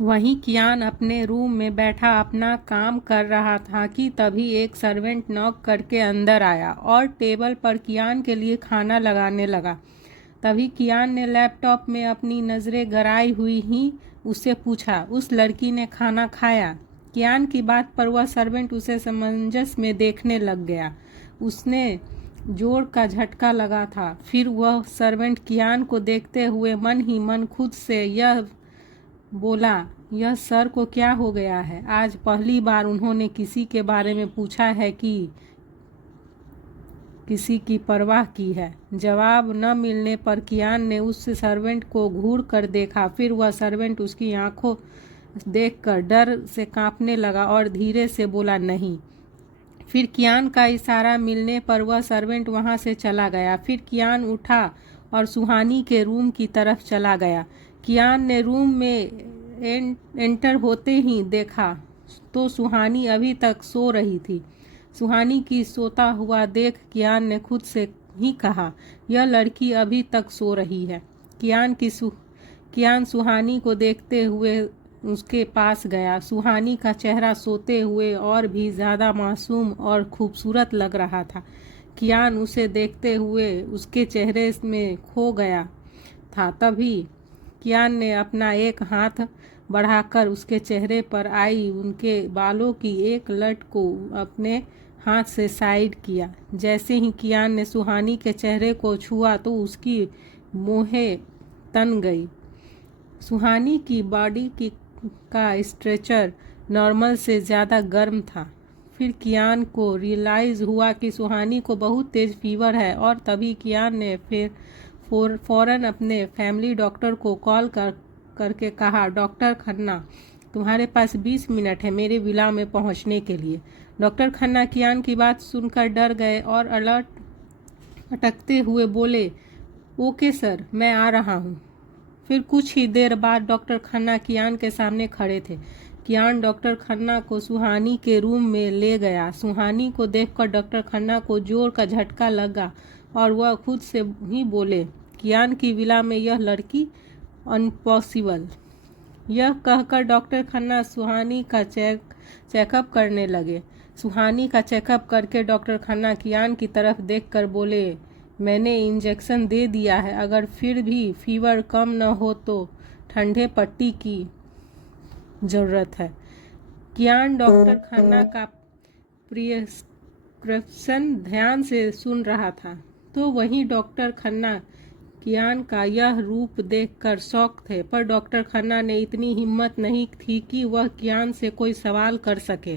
वहीं कियान अपने रूम में बैठा अपना काम कर रहा था कि तभी एक सर्वेंट नॉक करके अंदर आया और टेबल पर कियान के लिए खाना लगाने लगा। तभी कियान ने लैपटॉप में अपनी नज़रें गड़ाई हुई ही उससे पूछा, उस लड़की ने खाना खाया? कियान की बात पर वह सर्वेंट उसे समंजस में देखने लग गया। उसने जोर का झटका लगा था। फिर वह सर्वेंट कियान को देखते हुए मन ही मन खुद से यह बोला, यह सर को क्या हो गया है? आज पहली बार उन्होंने किसी के बारे में पूछा है कि किसी की परवाह की है। जवाब न मिलने पर कियान ने उस सर्वेंट को घूर कर देखा। फिर वह सर्वेंट उसकी आंखों देखकर डर से कांपने लगा और धीरे से बोला, नहीं। फिर कियान का इशारा मिलने पर वह सर्वेंट वहां से चला गया। फिर कियान उठा और सुहानी के रूम की तरफ चला गया। कियान ने रूम में एंटर होते ही देखा तो सुहानी अभी तक सो रही थी। सुहानी की सोता हुआ देख कियान ने खुद से ही कहा, यह लड़की अभी तक सो रही है। कियान सुहानी को देखते हुए उसके पास गया। सुहानी का चेहरा सोते हुए और भी ज़्यादा मासूम और खूबसूरत लग रहा था। कियान उसे देखते हुए उसके चेहरे में खो गया था। तभी कियान ने अपना एक हाथ बढ़ाकर उसके चेहरे पर आई उनके बालों की एक लट को अपने हाथ से साइड किया। जैसे ही कियान ने सुहानी के चेहरे को छुआ तो उसकी मोहें तन गई। सुहानी की बॉडी का स्ट्रेचर नॉर्मल से ज़्यादा गर्म था। फिर कियान को रियलाइज़ हुआ कि सुहानी को बहुत तेज़ फीवर है और तभी कियान ने फ़ौरन अपने फैमिली डॉक्टर को कॉल करके कहा, डॉक्टर खन्ना, तुम्हारे पास 20 मिनट है मेरे विला में पहुंचने के लिए। डॉक्टर खन्ना कियान की बात सुनकर डर गए और अटकते हुए बोले, ओके सर, मैं आ रहा हूँ। फिर कुछ ही देर बाद डॉक्टर खन्ना कियान के सामने खड़े थे। कियान डॉक्टर खन्ना को सुहानी के रूम में ले गया। सुहानी को देखकर डॉक्टर खन्ना को जोर का झटका लगा और वह खुद से ही बोले, कियान की विला में यह लड़की, अनपॉसिबल। यह कहकर डॉक्टर खन्ना सुहानी का चेकअप करने लगे। सुहानी का चेकअप करके डॉक्टर खन्ना कियान की तरफ देखकर बोले, मैंने इंजेक्शन दे दिया है, अगर फिर भी फीवर कम न हो तो ठंडे पट्टी की ज़रूरत है। कियान डॉक्टर खन्ना का प्रिस्क्रिप्शन ध्यान से सुन रहा था तो वहीं डॉक्टर खन्ना कियान का यह रूप देखकर शॉक थे, पर डॉक्टर खन्ना ने इतनी हिम्मत नहीं थी कि वह कियान से कोई सवाल कर सके।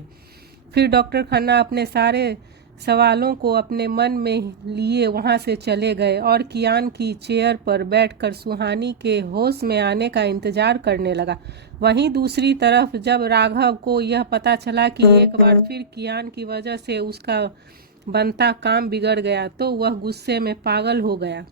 फिर डॉक्टर खन्ना अपने सारे सवालों को अपने मन में लिए वहां से चले गए और कियान की चेयर पर बैठकर सुहानी के होश में आने का इंतजार करने लगा। वहीं दूसरी तरफ जब राघव को यह पता चला कि एक बार फिर कियान की वजह से उसका बनता काम बिगड़ गया तो वह गुस्से में पागल हो गया।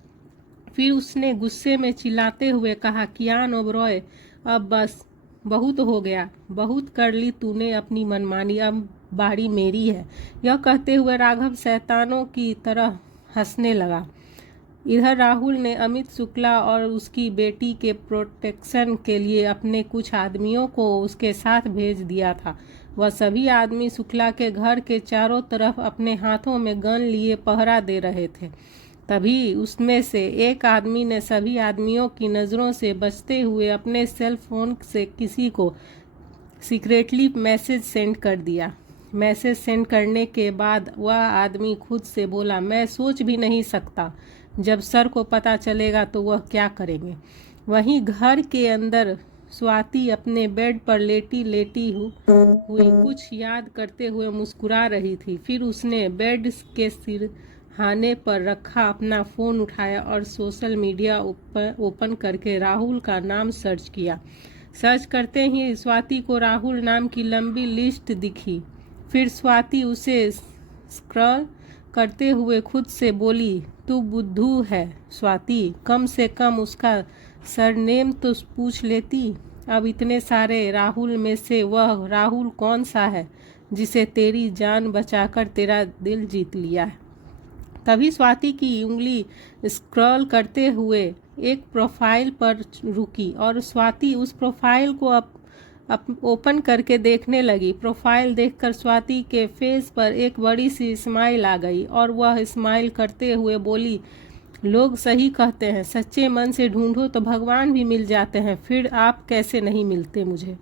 फिर उसने गुस्से में चिल्लाते हुए कहा, कियान ओबरॉय, अब बस, बहुत हो गया, बहुत कर ली तूने अपनी मनमानी, अब बारी मेरी है। यह कहते हुए राघव शैतानों की तरह हंसने लगा। इधर राहुल ने अमित शुक्ला और उसकी बेटी के प्रोटेक्शन के लिए अपने कुछ आदमियों को उसके साथ भेज दिया था। वह सभी आदमी शुक्ला के घर के चारों तरफ अपने हाथों में गन लिए पहरा दे रहे थे। तभी उसमें से एक आदमी ने सभी आदमियों की नज़रों से बचते हुए अपने सेल फोन से किसी को सीक्रेटली मैसेज सेंड कर दिया। मैसेज सेंड करने के बाद वह आदमी खुद से बोला, मैं सोच भी नहीं सकता जब सर को पता चलेगा तो वह क्या करेंगे। वहीं घर के अंदर स्वाति अपने बेड पर लेटी हुई कुछ याद करते हुए मुस्कुरा रही थी। फिर उसने बेड के सिरहाने पर रखा अपना फ़ोन उठाया और सोशल मीडिया ओपन करके राहुल का नाम सर्च किया। सर्च करते ही स्वाति को राहुल नाम की लंबी लिस्ट दिखी। फिर स्वाति उसे स्क्रॉल करते हुए खुद से बोली, तू बुद्धू है स्वाति, कम से कम उसका सरनेम तो पूछ लेती। अब इतने सारे राहुल में से वह राहुल कौन सा है जिसे तेरी जान बचाकर तेरा दिल जीत लिया है। तभी स्वाति की उंगली स्क्रॉल करते हुए एक प्रोफाइल पर रुकी और स्वाति उस प्रोफाइल को ओपन करके देखने लगी। प्रोफाइल देखकर स्वाति के फेस पर एक बड़ी सी स्माइल आ गई और वह स्माइल करते हुए बोली, लोग सही कहते हैं, सच्चे मन से ढूंढो तो भगवान भी मिल जाते हैं, फिर आप कैसे नहीं मिलते मुझे।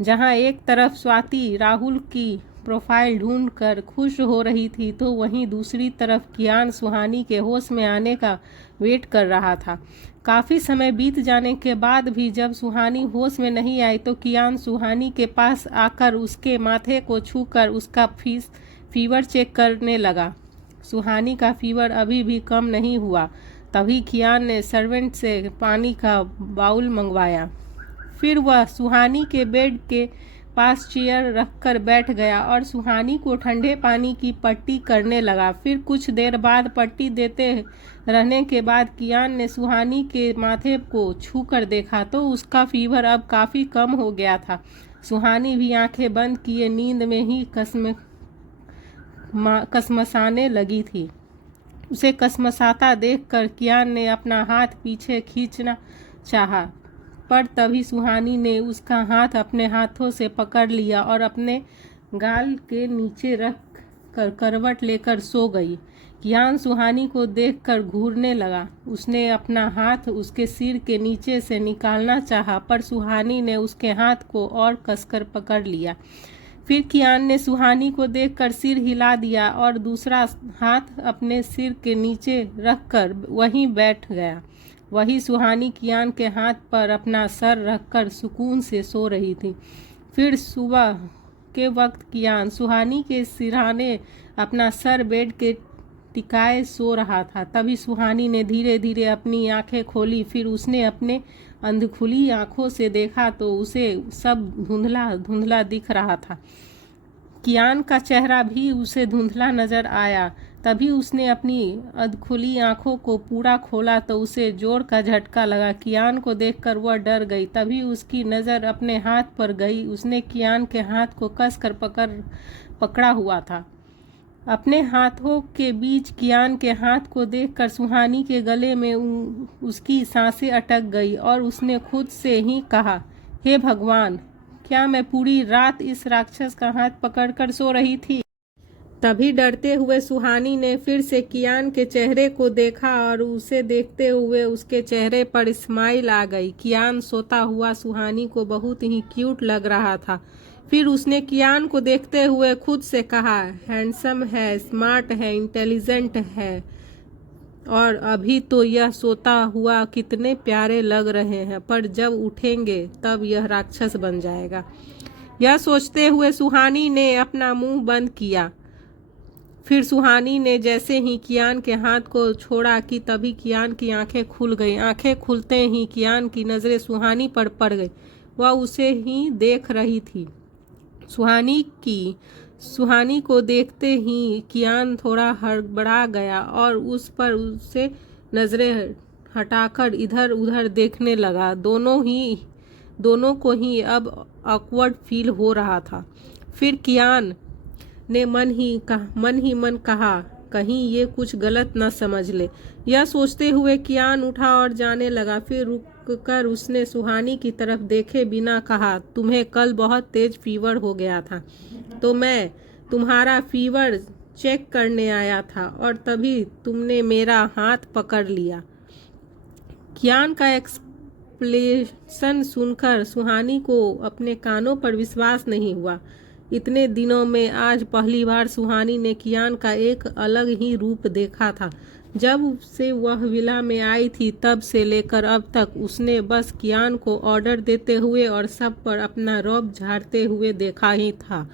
जहां एक तरफ स्वाति राहुल की प्रोफाइल ढूंढकर खुश हो रही थी तो वहीं दूसरी तरफ कियान सुहानी के होश में आने का वेट कर रहा था। काफ़ी समय बीत जाने के बाद भी जब सुहानी होश में नहीं आई तो कियान सुहानी के पास आकर उसके माथे को छूकर उसका फीवर चेक करने लगा। सुहानी का फीवर अभी भी कम नहीं हुआ। तभी कियान ने सर्वेंट से पानी का बाउल मंगवाया। फिर वह सुहानी के बेड के पास चेयर रखकर बैठ गया और सुहानी को ठंडे पानी की पट्टी करने लगा। फिर कुछ देर बाद पट्टी देते रहने के बाद कियान ने सुहानी के माथे को छूकर देखा तो उसका फीवर अब काफ़ी कम हो गया था। सुहानी भी आंखें बंद किए नींद में ही कसमसाने लगी थी। उसे कसमसाता देखकर कियान ने अपना हाथ पीछे खींचना चाहा, पर तभी सुहानी ने उसका हाथ अपने हाथों से पकड़ लिया और अपने गाल के नीचे रख कर करवट लेकर सो गई। कियान सुहानी को देखकर घूरने लगा। उसने अपना हाथ उसके सिर के नीचे से निकालना चाहा, पर सुहानी ने उसके हाथ को और कसकर पकड़ लिया। फिर कियान ने सुहानी को देखकर सिर हिला दिया और दूसरा हाथ अपने सिर के नीचे रखकर वहीं बैठ गया। वही सुहानी कियान के हाथ पर अपना सर रखकर सुकून से सो रही थी। फिर सुबह के वक्त कियान सुहानी के सिरहाने अपना सर बेड के टिकाए सो रहा था। तभी सुहानी ने धीरे धीरे अपनी आंखें खोली। फिर उसने अपने अंधखुली आंखों से देखा तो उसे सब धुंधला धुंधला दिख रहा था। कियान का चेहरा भी उसे धुंधला नजर आया। तभी उसने अपनी अधखुली आंखों को पूरा खोला तो उसे जोर का झटका लगा। कियान को देखकर वह डर गई। तभी उसकी नज़र अपने हाथ पर गई। उसने कियान के हाथ को कसकर पकड़ा हुआ था। अपने हाथों के बीच कियान के हाथ को देखकर सुहानी के गले में उसकी सांसें अटक गई और उसने खुद से ही कहा, हे भगवान, क्या मैं पूरी रात इस राक्षस का हाथ पकड़कर सो रही थी। तभी डरते हुए सुहानी ने फिर से कियान के चेहरे को देखा और उसे देखते हुए उसके चेहरे पर स्माइल आ गई। कियान सोता हुआ सुहानी को बहुत ही क्यूट लग रहा था। फिर उसने कियान को देखते हुए खुद से कहा, हैंडसम है, स्मार्ट है, इंटेलिजेंट है, और अभी तो यह सोता हुआ कितने प्यारे लग रहे हैं, पर जब उठेंगे तब यह राक्षस बन जाएगा। यह सोचते हुए सुहानी ने अपना मुंह बंद किया। फिर सुहानी ने जैसे ही कियान के हाथ को छोड़ा कि तभी कियान की आंखें खुल गई। आंखें खुलते ही कियान की नज़रें सुहानी पर पड़ गई। वह उसे ही देख रही थी। सुहानी को देखते ही कियान थोड़ा हड़बड़ा गया और उस पर उसे नज़रें हटाकर इधर उधर देखने लगा। दोनों को ही अब ऑकवर्ड फील हो रहा था। फिर कियान ने मन ही मन कहा, कहीं ये कुछ गलत न समझ ले। यह सोचते हुए कियान उठा और जाने लगा। फिर रुककर उसने सुहानी की तरफ देखे बिना कहा, तुम्हें कल बहुत तेज फीवर हो गया था, तो मैं तुम्हारा फीवर चेक करने आया था और तभी तुमने मेरा हाथ पकड़ लिया। कियान का एक्सप्लेनेशन सुनकर सुहानी को अपने कानों पर विश्वास नहीं हुआ। इतने दिनों में आज पहली बार सुहानी ने कियान का एक अलग ही रूप देखा था। जब से वह विला में आई थी तब से लेकर अब तक उसने बस कियान को ऑर्डर देते हुए और सब पर अपना रौब झाड़ते हुए देखा ही था,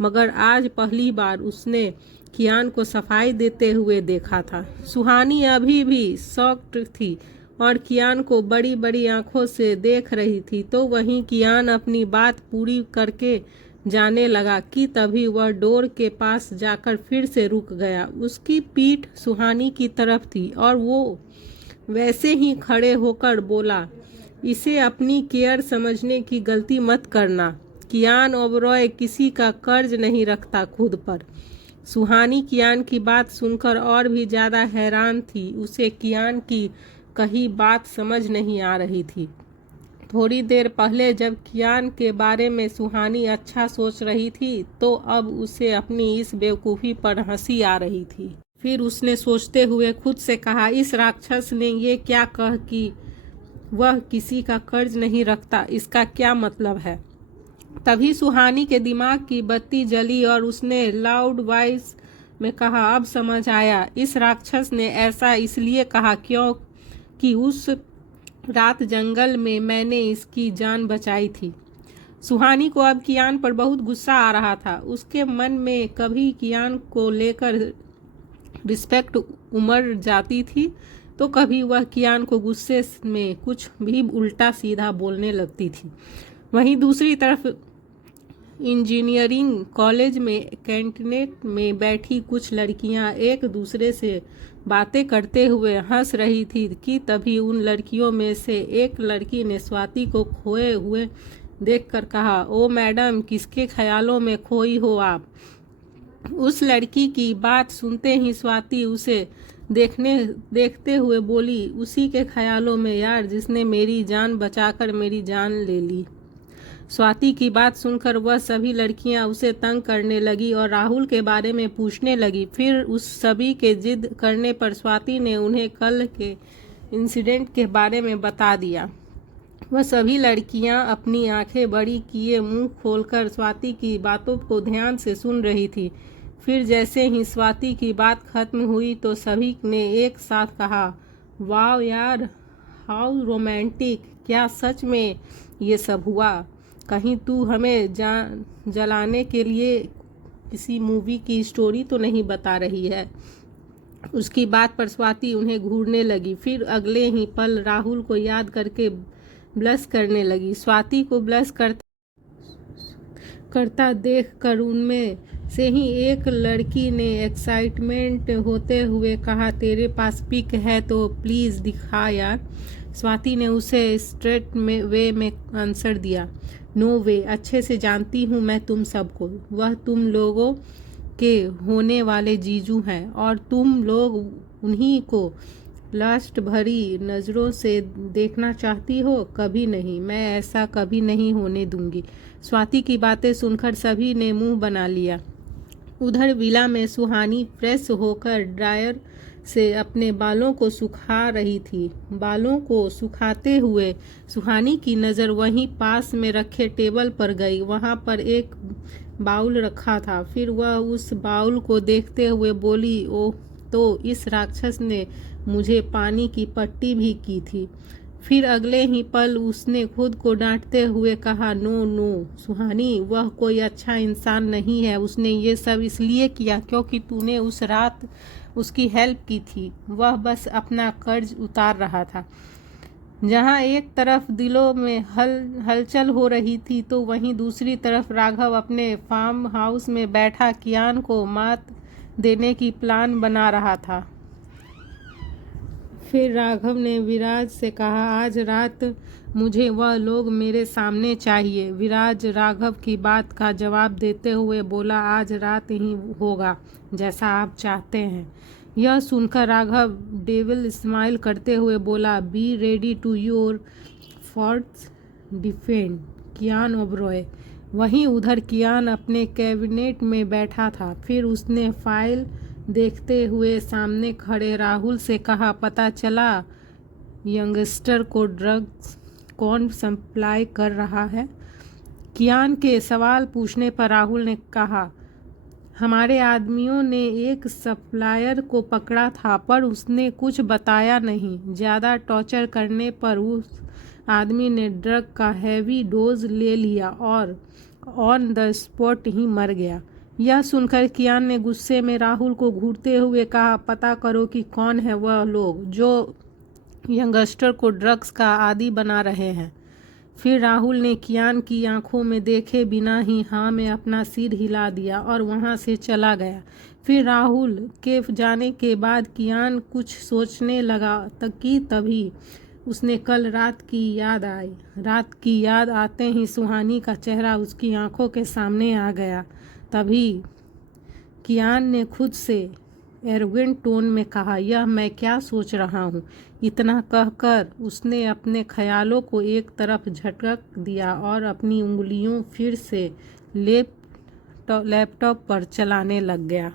मगर आज पहली बार उसने कियान को सफाई देते हुए देखा था। सुहानी अभी भी शॉक्ड थी और कियान को बड़ी बड़ी आंखों से देख रही थी। तो वहीं कियान अपनी बात पूरी करके जाने लगा कि तभी वह डोर के पास जाकर फिर से रुक गया। उसकी पीठ सुहानी की तरफ थी और वो वैसे ही खड़े होकर बोला, इसे अपनी केयर समझने की गलती मत करना। कियान ओबरॉय किसी का कर्ज नहीं रखता खुद पर। सुहानी कियान की बात सुनकर और भी ज़्यादा हैरान थी। उसे कियान की कही बात समझ नहीं आ रही थी। थोड़ी देर पहले जब कियान के बारे में सुहानी अच्छा सोच रही थी तो अब उसे अपनी इस बेवकूफ़ी पर हंसी आ रही थी। फिर उसने सोचते हुए खुद से कहा, इस राक्षस ने ये क्या कह कि वह किसी का कर्ज नहीं रखता, इसका क्या मतलब है। तभी सुहानी के दिमाग की बत्ती जली और उसने लाउड वॉइस में कहा, अब समझ आया, इस राक्षस ने ऐसा इसलिए कहा क्योंकि उस रात जंगल में मैंने इसकी जान बचाई थी। सुहानी को अब कियान पर बहुत गुस्सा आ रहा था। उसके मन में कभी कियान को लेकर रिस्पेक्ट उमड़ जाती थी तो कभी वह कियान को गुस्से में कुछ भी उल्टा सीधा बोलने लगती थी। वहीं दूसरी तरफ इंजीनियरिंग कॉलेज में कैंटीन में बैठी कुछ लड़कियां एक दूसरे से बातें करते हुए हंस रही थी कि तभी उन लड़कियों में से एक लड़की ने स्वाति को खोए हुए देखकर कहा, ओ मैडम, किसके ख्यालों में खोई हो आप। उस लड़की की बात सुनते ही स्वाति उसे देखते हुए बोली, उसी के ख्यालों में यार, जिसने मेरी जान बचाकर मेरी जान ले ली। स्वाति की बात सुनकर वह सभी लड़कियां उसे तंग करने लगी और राहुल के बारे में पूछने लगी। फिर उस सभी के जिद करने पर स्वाति ने उन्हें कल के इंसिडेंट के बारे में बता दिया। वह सभी लड़कियां अपनी आंखें बड़ी किए मुंह खोलकर स्वाति की बातों को ध्यान से सुन रही थी। फिर जैसे ही स्वाति की बात खत्म हुई तो सभी ने एक साथ कहा, वाह यार, हाउ रोमांटिक, क्या सच में ये सब हुआ। कहीं तू हमें जलाने के लिए किसी मूवी की स्टोरी तो नहीं बता रही है। उसकी बात पर स्वाति उन्हें घूरने लगी। फिर अगले ही पल राहुल को याद करके ब्लश करने लगी। स्वाति को ब्लश करता देखकर उनमें से ही एक लड़की ने एक्साइटमेंट होते हुए कहा, तेरे पास पिक है तो प्लीज़ दिखा यार। स्वाति ने उसे स्ट्रेट वे में आंसर दिया, नो वे, अच्छे से जानती हूँ मैं तुम सबको। वह तुम लोगों के होने वाले जीजू हैं और तुम लोग उन्हीं को लास्ट भरी नज़रों से देखना चाहती हो। कभी नहीं, मैं ऐसा कभी नहीं होने दूंगी। स्वाति की बातें सुनकर सभी ने मुंह बना लिया। उधर विला में सुहानी फ्रेश होकर ड्रायर से अपने बालों को सुखा रही थी। बालों को सुखाते हुए सुहानी की नज़र वहीं पास में रखे टेबल पर गई। वहां पर एक बाउल रखा था। फिर वह उस बाउल को देखते हुए बोली, ओह, तो इस राक्षस ने मुझे पानी की पट्टी भी की थी। फिर अगले ही पल उसने खुद को डांटते हुए कहा, नो नो सुहानी, वह कोई अच्छा इंसान नहीं है। उसने ये सब इसलिए किया क्योंकि तूने उस रात उसकी हेल्प की थी। वह बस अपना कर्ज उतार रहा था। जहाँ एक तरफ दिलों में हलचल हो रही थी तो वहीं दूसरी तरफ राघव अपने फार्म हाउस में बैठा कियान को मात देने की प्लान बना रहा था। फिर राघव ने विराज से कहा, आज रात मुझे वह लोग मेरे सामने चाहिए। विराज राघव की बात का जवाब देते हुए बोला, आज रात ही होगा, जैसा आप चाहते हैं। यह सुनकर राघव डेविल स्माइल करते हुए बोला, be ready to your forts defend Kiaan Oberoi. वहीं उधर कियान अपने कैबिनेट में बैठा था। फिर उसने फाइल देखते हुए सामने खड़े राहुल से कहा, पता चला यंगस्टर को ड्रग्स कौन सप्लाई कर रहा है। कियान के सवाल पूछने पर राहुल ने कहा, हमारे आदमियों ने एक सप्लायर को पकड़ा था पर उसने कुछ बताया नहीं। ज़्यादा टॉर्चर करने पर उस आदमी ने ड्रग का हैवी डोज ले लिया और ऑन द स्पॉट ही मर गया। यह सुनकर कियान ने गुस्से में राहुल को घूरते हुए कहा, पता करो कि कौन है वह लोग जो यंगस्टर को ड्रग्स का आदी बना रहे हैं। फिर राहुल ने कियान की आंखों में देखे बिना ही हाँ में अपना सिर हिला दिया और वहां से चला गया। फिर राहुल के जाने के बाद कियान कुछ सोचने लगा कि तभी उसने कल रात की याद आई। रात की याद आते ही सुहानी का चेहरा उसकी आंखों के सामने आ गया। तभी कियान ने खुद से एरोगेंट टोन में कहा, यह मैं क्या सोच रहा हूँ। इतना कहकर उसने अपने ख्यालों को एक तरफ झटक दिया और अपनी उंगलियों फिर से लैपटॉप पर चलाने लग गया।